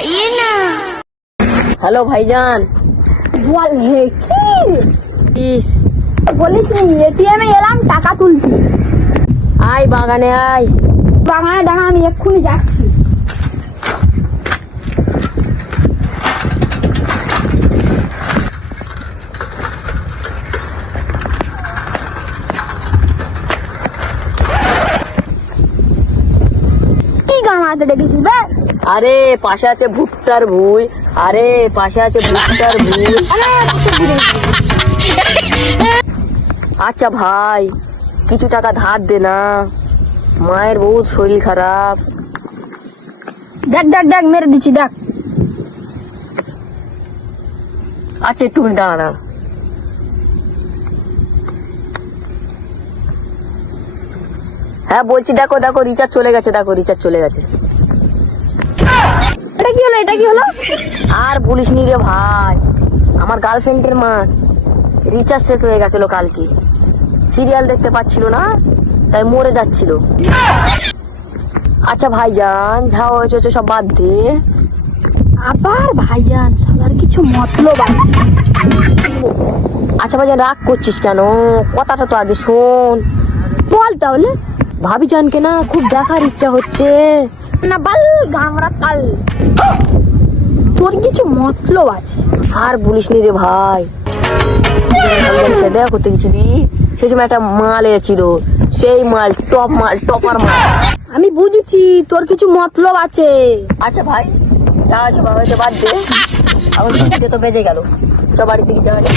बताइए ना। হ্যালো ভাইজান। বল হে কি ইস, বলিস এটিএম এ এলাম টাকা তুলছি। আয় বাগানে আয়। বাগানে দাঁড়া, আমি এক্ষুনি যাচ্ছি। কি গান আনতে ডেকেছিস বে? আরে পাশে আছে ভুট্টার ভুই। আরে পাশে আছে ভুট্টার ভুই। আচ্ছা ভাই, কিছু টাকা ধার দে না, মায়ের বহুত শরীর খারাপ। দেখ দেখ দেখ মেরে দিচ্ছি দেখ। আচ্ছা একটু দাঁড়া না। হ্যাঁ বলছি, দেখো দেখো রিচার্জ চলে গেছে, দেখো রিচার্জ চলে গেছে। এটা কি হলো, এটা কি হলো? আর বলিস নি রে ভাই, আমার গার্লফ্রেন্ডের মা রিচার্জ শেষ হয়ে গেছিল কালকে, সিরিয়াল দেখতে পাচ্ছিল না, তাই মরে যাচ্ছিল। আচ্ছা ভাইজান, যা হয়েছে হয়েছে সব বাদ দে। আবার ভাইজান, শালার কিছু মতলব আছে। আচ্ছা ভাইজান, রাগ করছিস কেন? কথাটা তো আগে শোন। বল তাহলে। ভাবিজানকে না খুব দেখার ইচ্ছা হচ্ছে। না বল গামরা তাল, তোর কিছু মতলব আছে। আর বলিস নি রে ভাই, দেখা করতে গেছিলি, সেই সময় একটা মাল এসেছিল, সেই মাল টপ মাল, টপার মাল। আমি বুঝেছি তোর কিছু মতলব আছে। আচ্ছা ভাই, যা আছে বা হয়তো বাদ দে, এখন ছুটিতে তো বেজে গেল, সব বাড়ি থেকে যাওয়া যায়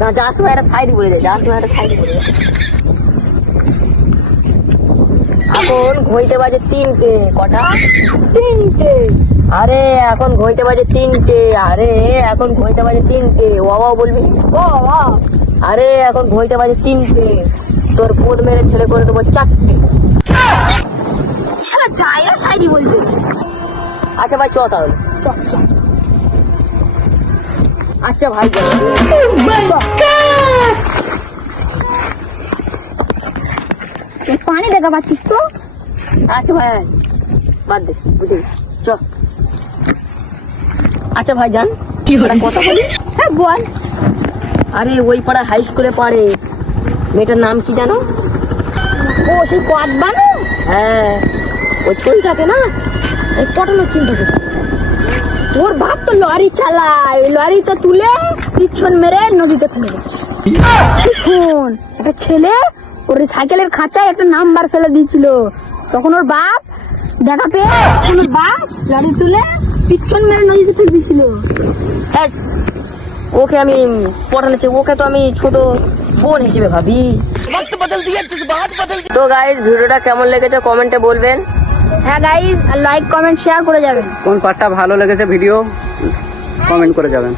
না। যার সময় একটা সাইড বলে যায়, যার সময় একটা সাইড বলে যায়। এখন ঘইতে বাজে 3টে। কটা? 3টে। আরে এখন ঘইতে বাজে 3টে। আরে এখন ঘইতে বাজে 3টে। বাবা বলবি? ও ও, আরে এখন ঘইতে বাজে 3টে, তোর পোদ মেরে ছেলে করে দেবো 4টে। শালা জায়গা সাইডি বলতেছে। আচ্ছা ভাই চ তাহলে। চল চল। আচ্ছা ভাই চল। এই পানি দেখা পাচ্ছিস তো? আচ্ছা ভাই বাদ দে, বুঝে গেছি, চ। আচ্ছা ভাই যান, কি কথা বলি? হ্যাঁ বল। আরে ওই পাড়া হাই স্কুলে পড়ে মেয়েটার নাম কি জানো? ও সেই কদ বানু। হ্যাঁ, ওই ছবিটাকে না এই পটানো চিন্তাকে। তোর বাপ তো লরি চালায়, ওই লরি তো তুলে পিছন মেরে নদীতে ফেলে দেয়। শোন, একটা ছেলে ওর সাইকেলের খাঁচায় একটা নাম্বার ফেলে দিয়েছিল, তখন ওর বাপ দেখা পেয়ে ওর বাপ লরি তুলে পিছন মেরে নদীতে ফেলে দিয়েছিল। হ্যাঁ, ওকে আমি পটানোছি, ওকে তো আমি ছোট বোন হিসেবে ভাবি। তো গাইস, ভিডিওটা কেমন লেগেছে কমেন্টে বলবেন। হ্যাঁ গাইস, লাইক কমেন্ট শেয়ার করে যাবেন। কোন পার্টটা ভালো লেগেছে ভিডিও কমেন্ট করে যাবেন।